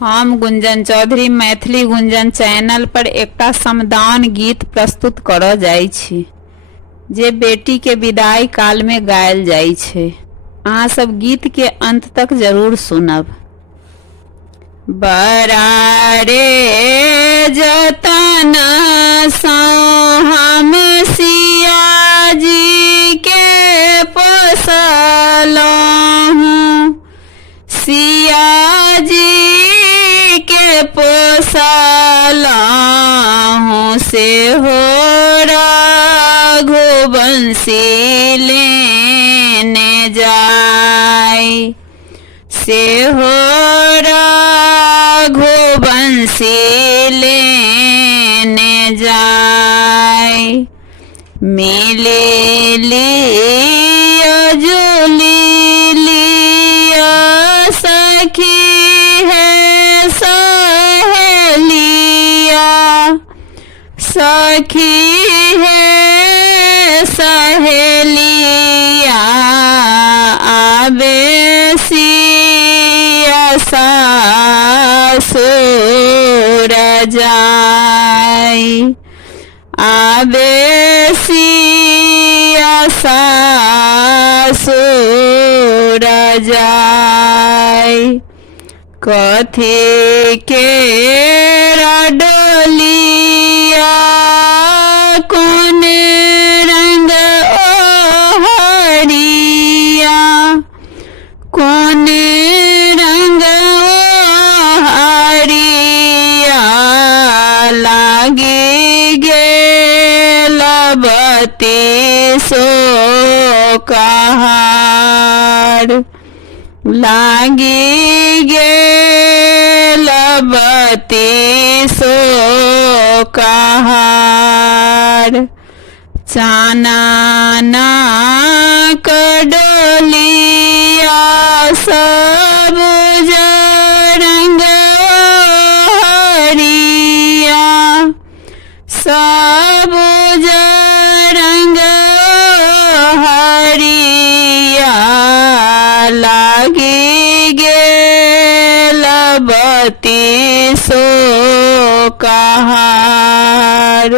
हम गुंजन चौधरी मैथिली गुंजन चैनल पर एकटा समदाउन गीत प्रस्तुत करऽ जाइ छी जे बेटी के विदाई काल में गायल जाइ छै। अहाँ सब गीत के अंत तक जरूर सुनब। बरारे जतन सँ हम सिया जी के पोसलहुँ, सिया जी के पोसलहुँ से हो रघुवंशी लेने जाय, से हो रघुवंशी लेने जाय। मिले लिया जुली लिया सखी है सहेलिया, सखी है सहेलिया आबे सासुर जाय, आबे सासुर जाय। कथी के डोलिया कोन रंग ओहरिया, कोन रंग ओहरिया लागी गेल बत्ती सो कहार, लागी गेल बत्ती सो कहार। चानना डोलिया सबुज रंग हरिया, सबुज रंग हरिया लागी गेल बत्ती सो कहार,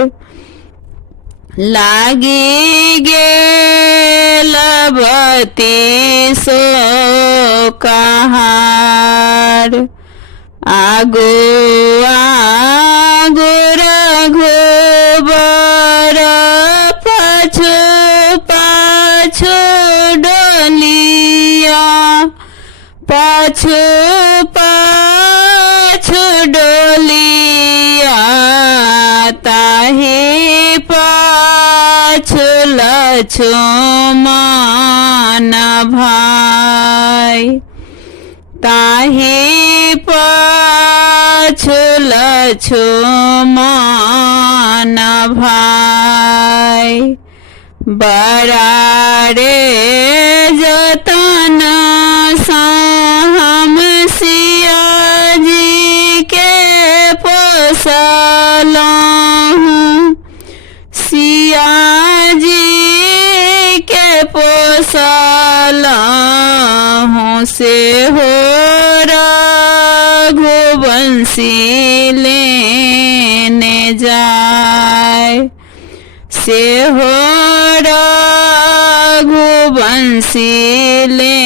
लागी गेल बत्ती सो कहार। आगो आगो रघुबर पाछू पाछू डोलिया, पाछू पाछू डोलिया ताही पाछू लक्ष्मण भाई, ताही पाछू लक्ष्मण भाई। बरारे जतन सँ हम सिया जी के पोसलहुँ, सिया जी के पोसलहुँ से हो रघुवंशी लेने जाय, से हो रघुवंशी ले